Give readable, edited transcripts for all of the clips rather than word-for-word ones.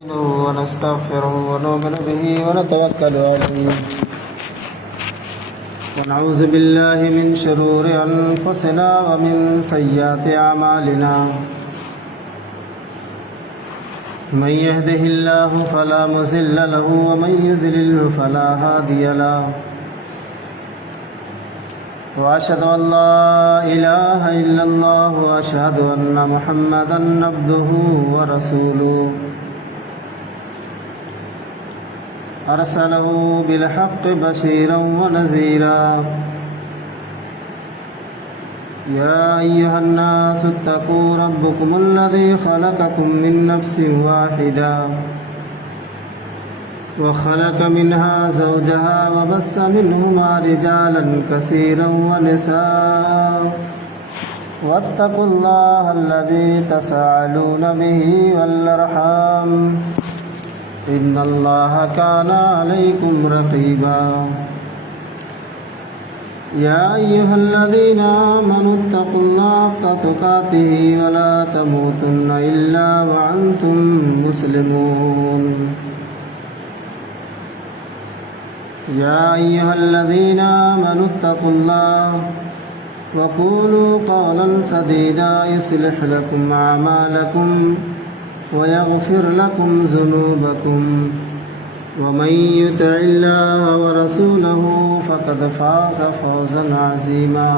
ونستغفره ونؤمن به ونتوكل عليه ونعوذ بالله من شرور أنفسنا ومن سيئات أعمالنا من يهده الله فلا مضل له ومن يضلل فلا هادي له وأشهد أن لا إله إلا الله وأشهد أن محمدا عبده ورسوله أرسله بالحق بشيرا ونذيرا يا أيها الناس اتقوا ربكم الذي خلقكم من نفس واحدة وخلق منها زوجها وبث منهما رجالا كثيرا ونساء واتقوا الله الذي تساءلون به والأرحام إن الله كان عليكم رقيبا يا أيها الذين آمنوا اتقوا الله حق تقاته ولا تموتن إلا وأنتم مسلمون يا أيها الذين آمنوا اتقوا الله وقولوا قولا سديدا يصلح لكم أعمالكم ويغفر لكم ذنوبكم ومن يطع الله ورسوله فقد فاز فوزا عظيما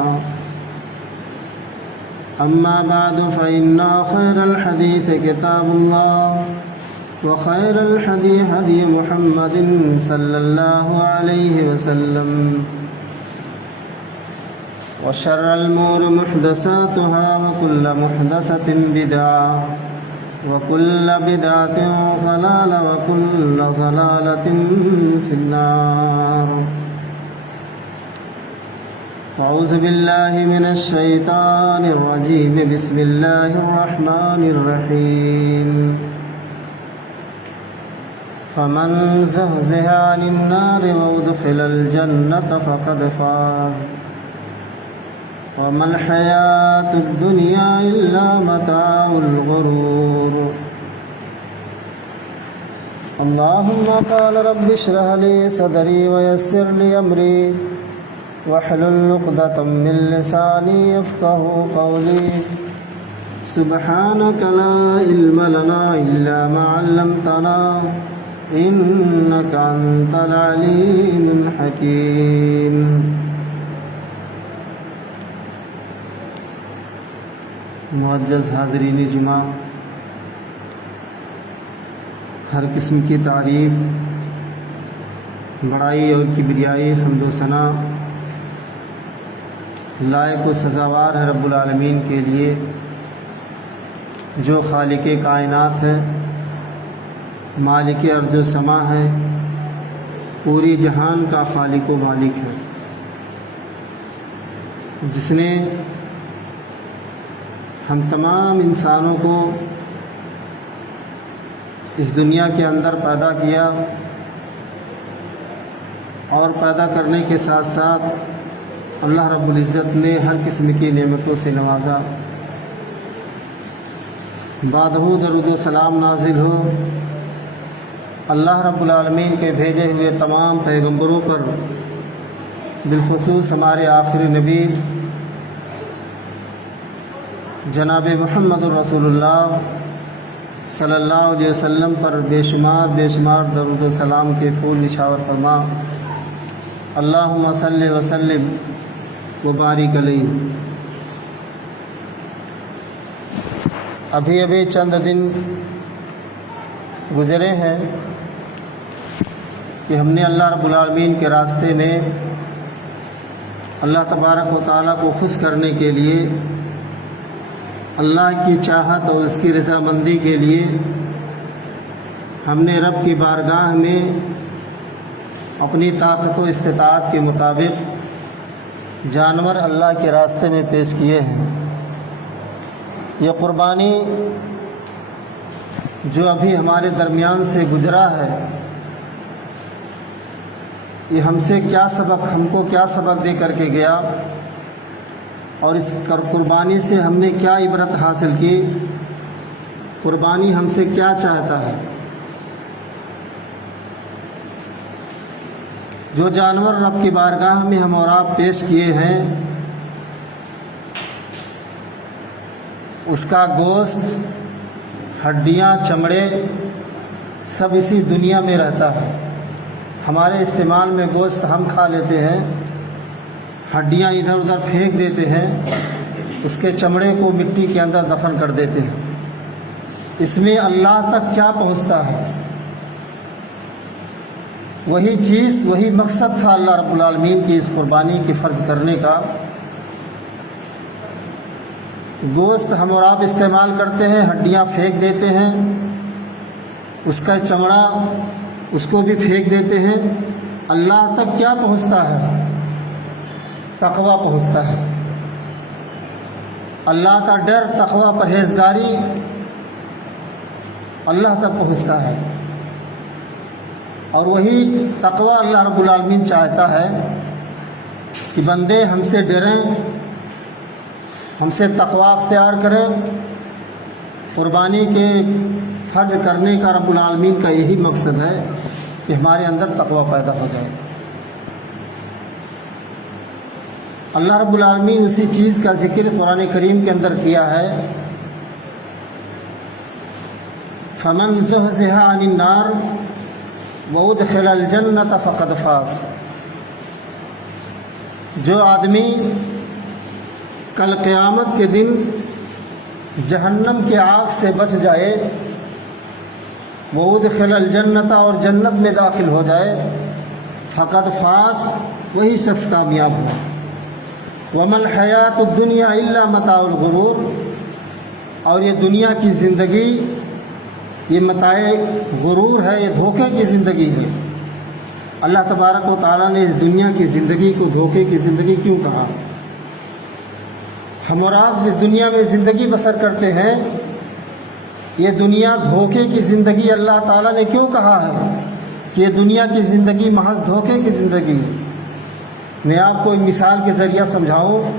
أما بعد فإن خير الحديث كتاب الله وخير الهدي هدي محمد صلى الله عليه وسلم وشر الأمور محدثاتها وكل محدثة بدعة وكل بدعة ضلالة وكل ضلالة في النار أعوذ بالله من الشيطان الرجيم بسم الله الرحمن الرحيم فمن زحزح عن النار وأدخل الجنة فقد فاز وما الحياة الدنيا إلا متاع الغرور اللهم قال رب اشرح لي صدري ويسر لي أمري واحلل عقدة من لساني يفقهوا قولي سبحانك لا علم لنا إلا ما علمتنا إنك أنت العليم الحكيم معزز حاضرین جمعہ، ہر قسم کی تعریف، بڑائی اور کبریائی، حمد و ثنا لائق و سزاوار ہے رب العالمین کے لیے، جو خالق کائنات ہے، مالک ارض و سما ہے، پوری جہان کا خالق و مالک ہے، جس نے ہم تمام انسانوں کو اس دنیا کے اندر پیدا کیا اور پیدا کرنے کے ساتھ ساتھ اللہ رب العزت نے ہر قسم کی نعمتوں سے نوازا۔ بعدہ درود و سلام نازل ہو اللہ رب العالمین کے بھیجے ہوئے تمام پیغمبروں پر، بالخصوص ہمارے آخری نبی جناب محمد الرسول اللہ صلی اللہ علیہ وسلم پر بے شمار درود و سلام کے پھول نشاور فرما۔ اللہم صلی وسلم وبارک علیہ۔ ابھی چند دن گزرے ہیں کہ ہم نے اللہ رب العالمین کے راستے میں اللہ تبارک و تعالیٰ کو خوش کرنے کے لیے، اللہ کی چاہت اور اس کی رضامندی کے لیے ہم نے رب کی بارگاہ میں اپنی طاقت و استطاعت کے مطابق جانور اللہ کے راستے میں پیش کیے ہیں۔ یہ قربانی جو ابھی ہمارے درمیان سے گزرا ہے، یہ ہم کو کیا سبق دے کر کے گیا، اور اس قربانی سے ہم نے کیا عبرت حاصل کی، قربانی ہم سے کیا چاہتا ہے۔ جو جانور رب کی بارگاہ میں ہم اور آپ پیش کیے ہیں اس کا گوشت، ہڈیاں، چمڑے سب اسی دنیا میں رہتا ہے۔ ہمارے استعمال میں گوشت ہم کھا لیتے ہیں، ہڈیاں ادھر ادھر پھینک دیتے ہیں، اس کے چمڑے کو مٹی کے اندر دفن کر دیتے ہیں۔ اس میں اللہ تک کیا پہنچتا ہے؟ وہی چیز، وہی مقصد تھا اللہ رب العالمین کی اس قربانی کی فرض کرنے کا۔ گوشت ہم اور آپ استعمال کرتے ہیں، ہڈیاں پھینک دیتے ہیں، اس کا چمڑا اس کو بھی پھینک دیتے ہیں۔ اللہ تک کیا پہنچتا ہے؟ تقویٰ پہنچتا ہے۔ اللہ کا ڈر، تقویٰ، پرہیزگاری اللہ تک پہنچتا ہے۔ اور وہی تقویٰ اللہ رب العالمین چاہتا ہے کہ بندے ہم سے ڈریں، ہم سے تقویٰ اختیار کریں۔ قربانی کے فرض کرنے کا رب العالمین کا یہی مقصد ہے کہ ہمارے اندر تقویٰ پیدا ہو جائے۔ اللہ رب العالمین اسی چیز کا ذکر قرآن کریم کے اندر کیا ہے، فَمَنْ زُحْزِحَ عَنِ النَّارِ وَأُدْخِلَ الْجَنَّةَ فَقَدْ فَازَ۔ جو آدمی کل قیامت کے دن جہنم کے آگ سے بچ جائے، وَأُدْخِلَ الْجَنَّةَ اور جنت میں داخل ہو جائے، فَقَدْ فَازَ وہی شخص کامیاب ہوا۔ وَمَا الْحَيَاةُ الدُّنْيَا إِلَّا مَتَاعُ الْغُرُورِ، اور یہ دنیا کی زندگی یہ متاع غرور ہے، یہ دھوکے کی زندگی ہے۔ اللہ تبارک و تعالیٰ نے اس دنیا کی زندگی کو دھوکے کی زندگی کیوں کہا؟ ہم اور آپ جس دنیا میں زندگی بسر کرتے ہیں، یہ دنیا دھوکے کی زندگی اللہ تعالیٰ نے کیوں کہا ہے کہ یہ دنیا کی زندگی محض دھوکے کی زندگی ہے؟ میں آپ کو ایک مثال کے ذریعہ سمجھاؤں۔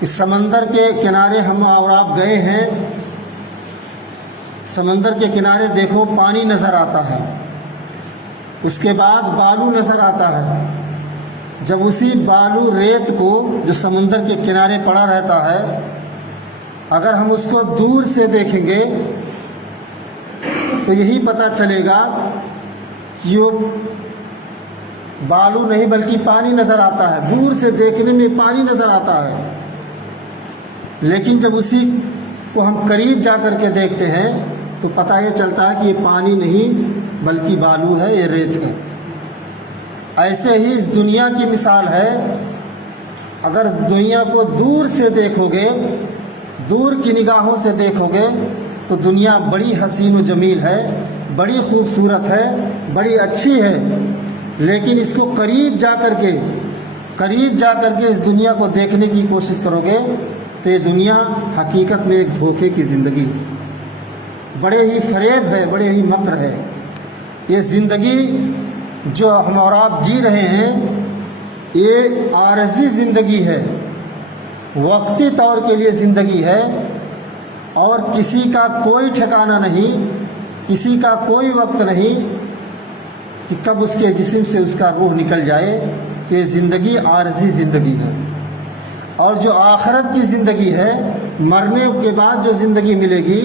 اس سمندر کے کنارے ہم اور آپ گئے ہیں، سمندر کے کنارے دیکھو پانی نظر آتا ہے، اس کے بعد بالو نظر آتا ہے۔ جب اسی بالو ریت کو جو سمندر کے کنارے پڑا رہتا ہے، اگر ہم اس کو دور سے دیکھیں گے تو یہی پتہ چلے گا کہ یہ بالو نہیں بلکہ پانی نظر آتا ہے۔ دور سے دیکھنے میں پانی نظر آتا ہے، لیکن جب اسی کو ہم قریب جا کر کے دیکھتے ہیں تو پتہ یہ چلتا ہے کہ یہ پانی نہیں بلکہ بالو ہے، یہ ریت ہے۔ ایسے ہی اس دنیا کی مثال ہے، اگر دنیا کو دور سے دیکھو گے، دور کی نگاہوں سے دیکھو گے تو دنیا بڑی حسین و جمیل ہے، بڑی خوبصورت ہے، بڑی اچھی ہے، لیکن اس کو قریب جا کر کے اس دنیا کو دیکھنے کی کوشش کرو گے تو یہ دنیا حقیقت میں ایک دھوکے کی زندگی ہے، بڑے ہی فریب ہے، بڑے ہی مکر ہے۔ یہ زندگی جو ہم اور آپ جی رہے ہیں یہ عارضی زندگی ہے، وقتی طور کے لیے زندگی ہے، اور کسی کا کوئی ٹھکانہ نہیں، کسی کا کوئی وقت نہیں کہ کب اس کے جسم سے اس کا روح نکل جائے۔ تو یہ زندگی عارضی زندگی ہے۔ اور جو آخرت کی زندگی ہے، مرنے کے بعد جو زندگی ملے گی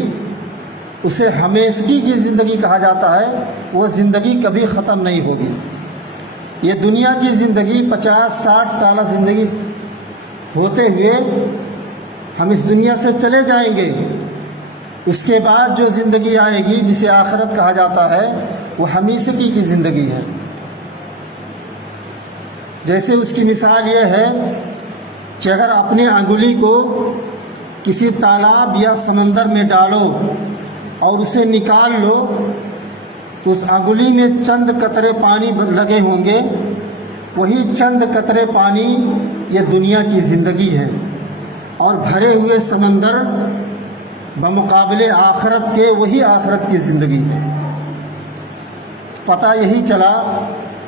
اسے ہمیشگی کی زندگی کہا جاتا ہے، وہ زندگی کبھی ختم نہیں ہوگی۔ یہ دنیا کی زندگی 50-60 سالہ زندگی ہوتے ہوئے ہم اس دنیا سے چلے جائیں گے، اس کے بعد جو زندگی آئے گی جسے آخرت کہا جاتا ہے وہ ہمیشگی کی زندگی ہے۔ جیسے اس کی مثال یہ ہے کہ اگر اپنے انگلی کو کسی تالاب یا سمندر میں ڈالو اور اسے نکال لو تو اس انگلی میں چند قطرے پانی لگے ہوں گے، وہی چند قطرے پانی یہ دنیا کی زندگی ہے، اور بھرے ہوئے سمندر بمقابلے آخرت کے وہی آخرت کی زندگی ہے۔ پتہ یہی چلا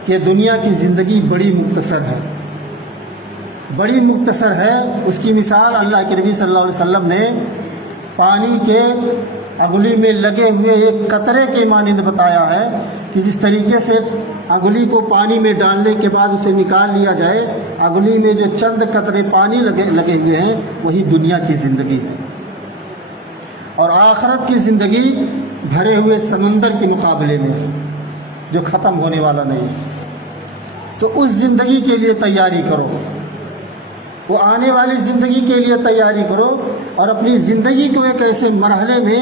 کہ دنیا کی زندگی بڑی مختصر ہے، بڑی مختصر ہے۔ اس کی مثال اللہ کے نبی صلی اللہ علیہ وسلم نے پانی کے انگلی میں لگے ہوئے ایک قطرے کے مانند بتایا ہے کہ جس طریقے سے انگلی کو پانی میں ڈالنے کے بعد اسے نکال لیا جائے، انگلی میں جو چند قطرے پانی لگے ہوئے ہیں وہی دنیا کی زندگی ہے، اور آخرت کی زندگی بھرے ہوئے سمندر کے مقابلے میں ہے جو ختم ہونے والا نہیں ہے۔ تو اس زندگی کے لیے تیاری کرو، وہ آنے والی زندگی کے لیے تیاری کرو، اور اپنی زندگی کو ایک ایسے مرحلے میں،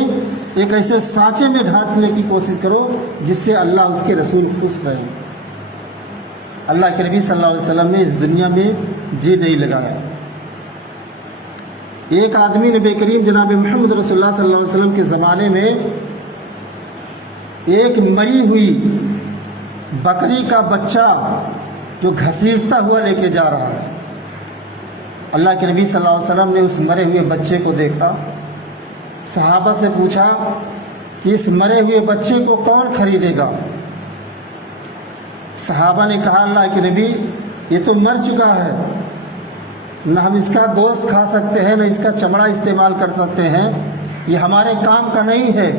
ایک ایسے سانچے میں ڈھانپنے کی کوشش کرو جس سے اللہ اس کے رسول خوش رہے۔ اللہ کے نبی صلی اللہ علیہ وسلم نے اس دنیا میں جی نہیں لگایا۔ ایک آدمی نبی کریم جناب محمد رسول اللہ صلی اللہ علیہ وسلم کے زمانے میں ایک مری ہوئی بکری کا بچہ جو گھسیٹتا ہوا لے کے جا رہا ہے۔ اللہ کے نبی صلی اللہ علیہ وسلم نے اس مرے ہوئے بچے کو دیکھا، صحابہ سے پوچھا کہ اس مرے ہوئے بچے کو کون خریدے گا؟ صحابہ نے کہا اللہ کے نبی یہ تو مر چکا ہے، نہ ہم اس کا گوشت کھا سکتے ہیں، نہ اس کا چمڑا استعمال کر سکتے ہیں، یہ ہمارے کام کا نہیں ہے۔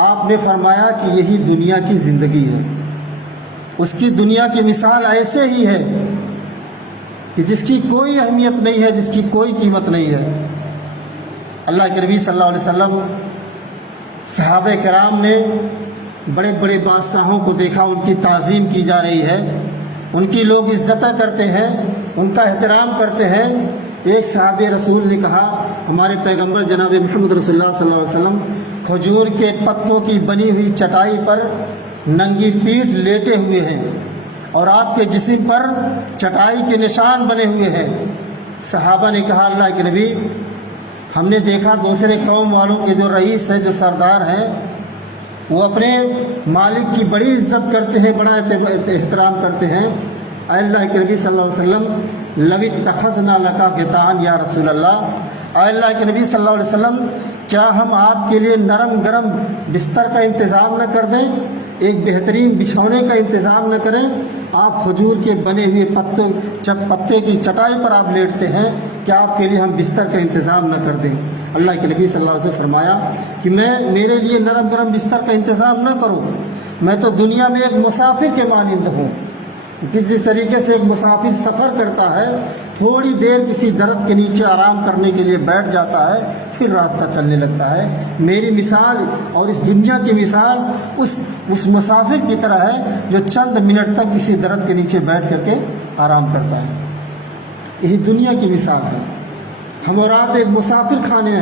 آپ نے فرمایا کہ یہی دنیا کی زندگی ہے، اس کی دنیا کی مثال ایسے ہی ہے کہ جس کی کوئی اہمیت نہیں ہے، جس کی کوئی قیمت نہیں ہے۔ اللہ کے نبی صلی اللہ علیہ وسلم، صحابہ کرام نے بڑے بڑے بادشاہوں کو دیکھا، ان کی تعظیم کی جا رہی ہے، ان کی لوگ عزت کرتے ہیں، ان کا احترام کرتے ہیں۔ ایک صحابی رسول نے کہا ہمارے پیغمبر جناب محمد رسول اللہ صلی اللہ علیہ وسلم کھجور کے پتوں کی بنی ہوئی چٹائی پر ننگی پیٹھ لیٹے ہوئے ہیں، اور آپ کے جسم پر چٹائی کے نشان بنے ہوئے ہیں۔ صحابہ نے کہا اللہ کے نبی ہم نے دیکھا دوسرے قوم والوں کے جو رئیس ہیں، جو سردار ہیں، وہ اپنے مالک کی بڑی عزت کرتے ہیں، بڑا احترام کرتے ہیں۔ اے اللہ کے نبی صلی اللہ علیہ وسلم لو اتخذنا لک غطاء یا رسول اللہ، اے اللہ کے نبی صلی اللہ علیہ وسلم کیا ہم آپ کے لیے نرم گرم بستر کا انتظام نہ کر دیں، ایک بہترین بچھونے کا انتظام نہ کریں؟ آپ کھجور کے بنے ہوئے پتے کی چٹائی پر آپ لیٹتے ہیں، کیا آپ کے لیے ہم بستر کا انتظام نہ کر دیں؟ اللہ کے نبی صلی اللہ علیہ وسلم فرمایا کہ میرے لیے نرم گرم بستر کا انتظام نہ کرو، میں تو دنیا میں ایک مسافر کے مانند ہوں۔ کسی طریقے سے ایک مسافر سفر کرتا ہے، تھوڑی دیر کسی درخت کے نیچے آرام کرنے کے لیے بیٹھ جاتا ہے، پھر راستہ چلنے لگتا ہے۔ میری مثال اور اس دنیا کی مثال اس مسافر کی طرح ہے جو چند منٹ تک کسی درخت کے نیچے بیٹھ کر کے آرام کرتا ہے۔ یہی دنیا کی مثال ہے۔ ہم اور آپ ایک مسافر خانے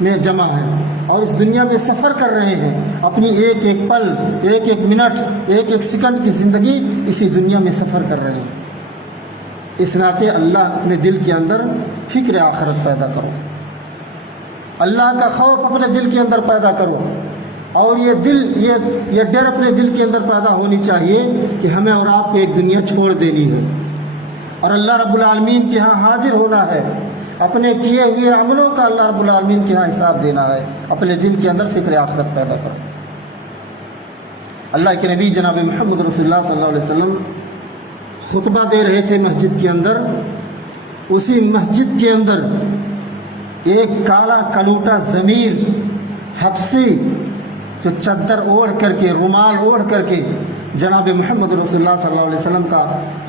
میں جمع ہیں اور اس دنیا میں سفر کر رہے ہیں، اپنی ایک ایک پل، ایک ایک منٹ، ایک ایک سیکنڈ کی زندگی اسی دنیا میں سفر کر رہے ہیں۔ اس ناطے اللہ اپنے دل کے اندر فکر آخرت پیدا کرو، اللہ کا خوف اپنے دل کے اندر پیدا کرو، اور یہ ڈر اپنے دل کے اندر پیدا ہونی چاہیے کہ ہمیں اور آپ کو ایک دنیا چھوڑ دینی ہے اور اللہ رب العالمین کے ہاں حاضر ہونا ہے، اپنے کیے ہوئے عملوں کا اللہ رب العالمین کے ہاں حساب دینا ہے۔ اپنے دل کے اندر فکر آخرت پیدا کرو۔ اللہ کے نبی جناب محمد رسول اللہ صلی اللہ علیہ وسلم خطبہ دے رہے تھے مسجد کے اندر، اسی مسجد کے اندر ایک کالا کلوٹا ضمیر حبشی جو چادر اوڑھ کر کے، رومال اوڑھ کر کے جناب محمد رسول اللہ صلی اللہ علیہ وسلم کا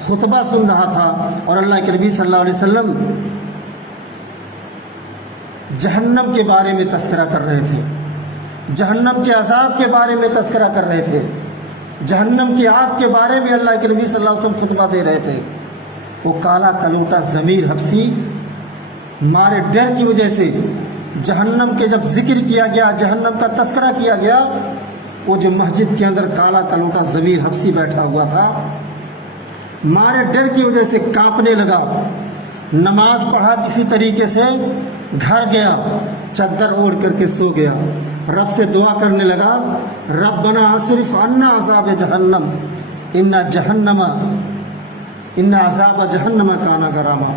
خطبہ سن رہا تھا، اور اللہ کے نبی صلی اللہ علیہ وسلم جہنم کے بارے میں تذکرہ کر رہے تھے، جہنم کے عذاب کے بارے میں تذکرہ کر رہے تھے، جہنم کی آگ کے بارے میں اللہ کے نبی صلی اللہ علیہ وسلم خطبہ دے رہے تھے۔ وہ کالا کلوٹا ضمیر حبشی مارے ڈر کی وجہ سے جہنم کے جب ذکر کیا گیا، جہنم کا تذکرہ کیا گیا، وہ جو مسجد کے اندر کالا کلوٹا ضمیر حبشی بیٹھا ہوا تھا، مارے ڈر کی وجہ سے کانپنے لگا، نماز پڑھا کسی طریقے سے، گھر گیا، چادر اوڑھ کر کے سو گیا، رب سے دعا کرنے لگا ربنا اصرف عنا عذاب جہنم ان عذاب جہنم کان غراما۔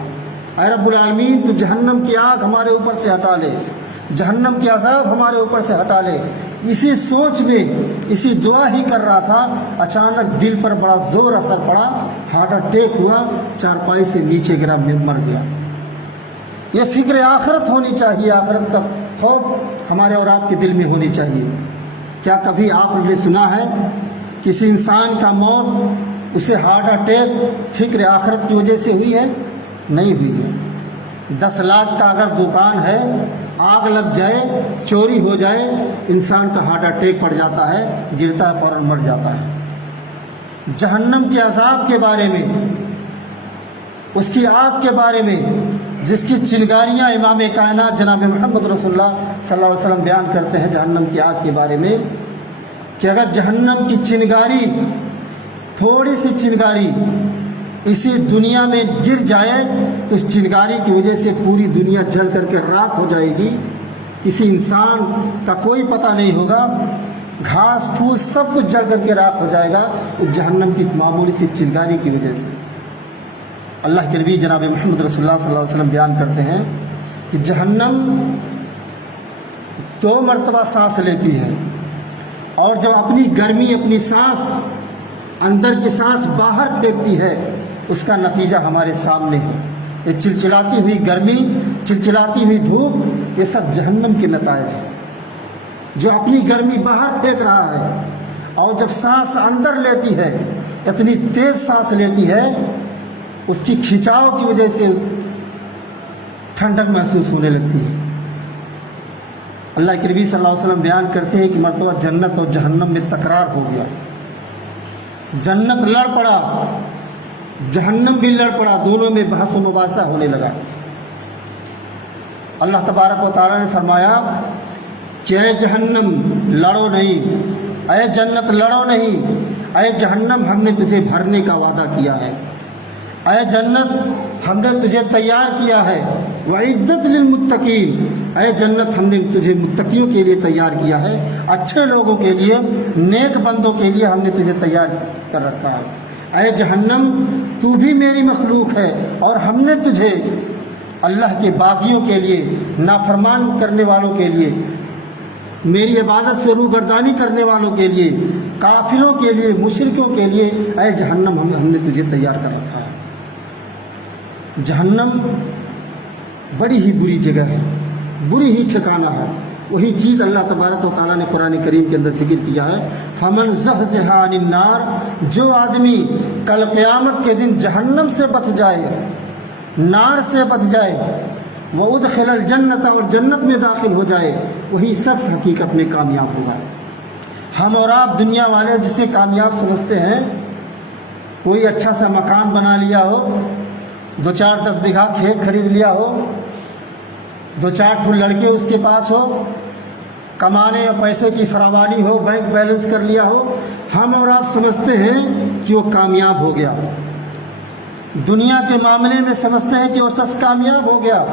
اے رب العالمین تو جہنم کی آگ ہمارے اوپر سے ہٹا لے، جہنم کے عذاب ہمارے اوپر سے ہٹا لے۔ اسی سوچ میں، اسی دعا ہی کر رہا تھا، اچانک دل پر بڑا زور اثر پڑا، ہارٹ اٹیک ہوا، چارپائی سے نیچے گرا، مر گیا۔ یہ فکر آخرت ہونی چاہیے، آخرت کا خوف ہمارے اور آپ کے دل میں ہونی چاہیے۔ کیا کبھی آپ نے سنا ہے کسی انسان کا موت اسے ہارٹ اٹیک فکر آخرت کی وجہ سے ہوئی ہے؟ نہیں ہوئی ہے۔ 10 لاکھ کا اگر دکان ہے، آگ لگ جائے، چوری ہو جائے، انسان کا ہارٹ اٹیک پڑ جاتا ہے، گرتا ہے، فوراً مر جاتا ہے۔ جہنم کے عذاب کے بارے میں، اس کی آگ کے بارے میں جس کی چنگاریاں امام کائنات جناب محمد رسول اللہ صلی اللہ علیہ وسلم بیان کرتے ہیں جہنم کی آگ کے بارے میں، کہ اگر جہنم کی چنگاری، تھوڑی سی چنگاری اسی دنیا میں گر جائے تو اس چنگاری کی وجہ سے پوری دنیا جل کر کے راکھ ہو جائے گی، کسی انسان کا کوئی پتہ نہیں ہوگا، گھاس پھوس سب کچھ جل کر کے راکھ ہو جائے گا اس جہنم کی معمولی سی چنگاری کی وجہ سے۔ اللہ کے نبی جناب محمد رسول اللہ صلی اللہ علیہ وسلم بیان کرتے ہیں کہ جہنم 2 مرتبہ سانس لیتی ہے، اور جب اپنی گرمی، اپنی سانس، اندر کی سانس باہر پھینکتی ہے، اس کا نتیجہ ہمارے سامنے ہے۔ یہ چلچلاتی ہوئی گرمی، چلچلاتی ہوئی دھوپ، یہ سب جہنم کے نتائج ہیں۔ جو اپنی گرمی باہر پھینک رہا ہے اور جب سانس اندر لیتی ہے، اتنی تیز سانس لیتی ہے، اس کی کھچاؤ کی وجہ سے ٹھنڈک محسوس ہونے لگتی ہے۔ اللہ کے نبی صلی اللہ علیہ وسلم بیان کرتے ہیں کہ مرتبہ جنت اور جہنم میں تکرار ہو گیا، جنت لڑ پڑا، جہنم بھی لڑ پڑا، دونوں میں بحث و مباحثہ ہونے لگا۔ اللہ تبارک و تعالیٰ نے فرمایا کہ اے جہنم لڑو نہیں، اے جنت لڑو نہیں، اے جہنم ہم نے تجھے بھرنے کا وعدہ کیا ہے، اے جنت ہم نے تجھے تیار کیا ہے، وعدت للمتقین، اے جنت ہم نے تجھے متقیوں کے لیے تیار کیا ہے، اچھے لوگوں کے لیے، نیک بندوں کے لیے ہم نے تجھے تیار کر رکھا ہے۔ اے جہنم تو بھی میری مخلوق ہے، اور ہم نے تجھے اللہ کے باغیوں کے لیے، نافرمان کرنے والوں کے لیے، میری عبادت سے روگردانی کرنے والوں کے لیے، کافروں کے لیے، مشرکوں کے لیے، اے جہنم ہم نے تجھے تیار کر رکھا ہے۔ جہنم بڑی ہی بری جگہ ہے، بری ہی ٹھکانہ ہے۔ وہی چیز اللہ تبارک و تعالیٰ نے قرآن کریم کے اندر ذکر کیا ہے، فَمَنْ زَحْزِحَ عَنِ النَّارِ، جو آدمی کل قیامت کے دن جہنم سے بچ جائے، نار سے بچ جائے، وَأُدْخِلَ الْجَنَّةَ، اور جنت میں داخل ہو جائے، وہی شخص حقیقت میں کامیاب ہوگا۔ ہم اور آپ دنیا والے جسے کامیاب سمجھتے ہیں، کوئی اچھا سا مکان بنا لیا ہو، 2-4-10 بیگھہ کھیت خرید لیا ہو، 2-4 لڑکے اس کے پاس ہو، کمانے اور پیسے کی فراوانی ہو، بینک بیلنس کر لیا ہو، ہم اور آپ سمجھتے ہیں کہ وہ کامیاب ہو گیا۔ دنیا کے معاملے میں سمجھتے ہیں کہ وہ شخص کامیاب ہو گیا،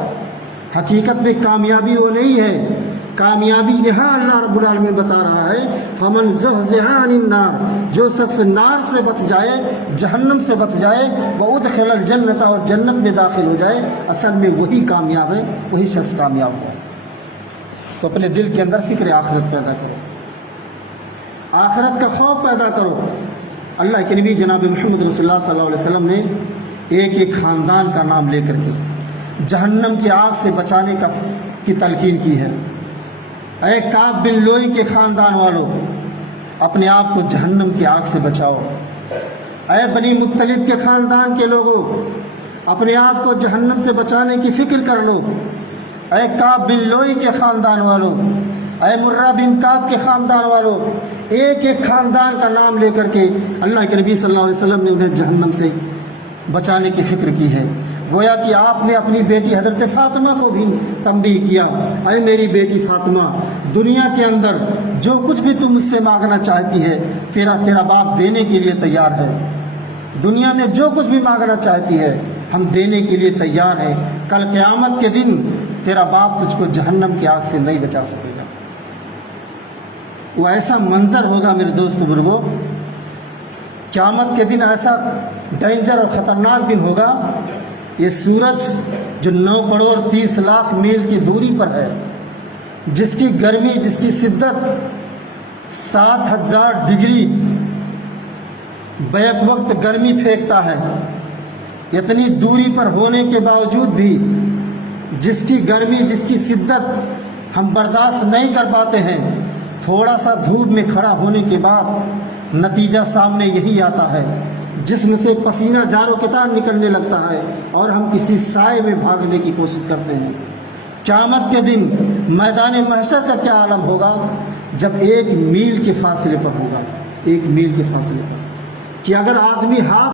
حقیقت میں کامیابی وہ نہیں ہے۔ کامیابی یہاں اللہ رب العالمین بتا رہا ہے، فَمَنْ زَحْزِحَ عَنِ النَّارِ، جو شخص نار سے بچ جائے، جہنم سے بچ جائے، وَأُدْخِلَ الْجَنَّةَ، اور جنت میں داخل ہو جائے، اصل میں وہی کامیاب ہے، وہی شخص کامیاب ہو۔ تو اپنے دل کے اندر فکر آخرت پیدا کرو، آخرت کا خوف پیدا کرو۔ اللہ کے نبی جناب محمد رسول اللہ صلی اللہ علیہ وسلم نے ایک ایک خاندان کا نام لے کر کے جہنم کی آگ سے بچانے کی تلقین کی ہے۔ اے کعب بن لوئی کے خاندان والوں، اپنے آپ کو جہنم کی آگ سے بچاؤ۔ اے بنی مطلب کے خاندان کے لوگوں، اپنے آپ کو جہنم سے بچانے کی فکر کر لو۔ اے کعب بن لوئی کے خاندان والوں، اے مرہ بن کعب کے خاندان والوں، ایک ایک خاندان کا نام لے کر کے اللہ کے نبی صلی اللہ علیہ وسلم نے انہیں جہنم سے بچانے کی فکر کی ہے۔ گویا کہ آپ نے اپنی بیٹی حضرت فاطمہ کو بھی تنبیہ کیا، اے میری بیٹی فاطمہ، دنیا کے اندر جو کچھ بھی تم مجھ سے مانگنا چاہتی ہے، تیرا باپ دینے کے لیے تیار ہے۔ دنیا میں جو کچھ بھی مانگنا چاہتی ہے، ہم دینے کے لیے تیار ہیں۔ کل قیامت کے دن تیرا باپ تجھ کو جہنم کی آگ سے نہیں بچا سکے گا۔ وہ ایسا منظر ہوگا میرے دوست بزرگوں، قیامت کے دن ایسا ڈینجر اور خطرناک دن ہوگا، یہ سورج جو 9 کروڑ 30 لاکھ میل کی دوری پر ہے، جس کی گرمی، جس کی شدت 7000 ڈگری بیک وقت گرمی پھینکتا ہے، اتنی دوری پر ہونے کے باوجود بھی جس کی گرمی، جس کی شدت ہم برداشت نہیں کر پاتے ہیں۔ تھوڑا سا دھوپ میں کھڑا ہونے کے بعد نتیجہ سامنے یہی آتا ہے، جسم سے پسینہ جار و کتار نکلنے لگتا ہے اور ہم کسی سائے میں بھاگنے کی کوشش کرتے ہیں۔ قیامت کے دن میدان محشر کا کیا عالم ہوگا جب 1 میل کے فاصلے پر ہوگا، 1 میل کے فاصلے پر، کہ اگر آدمی ہاتھ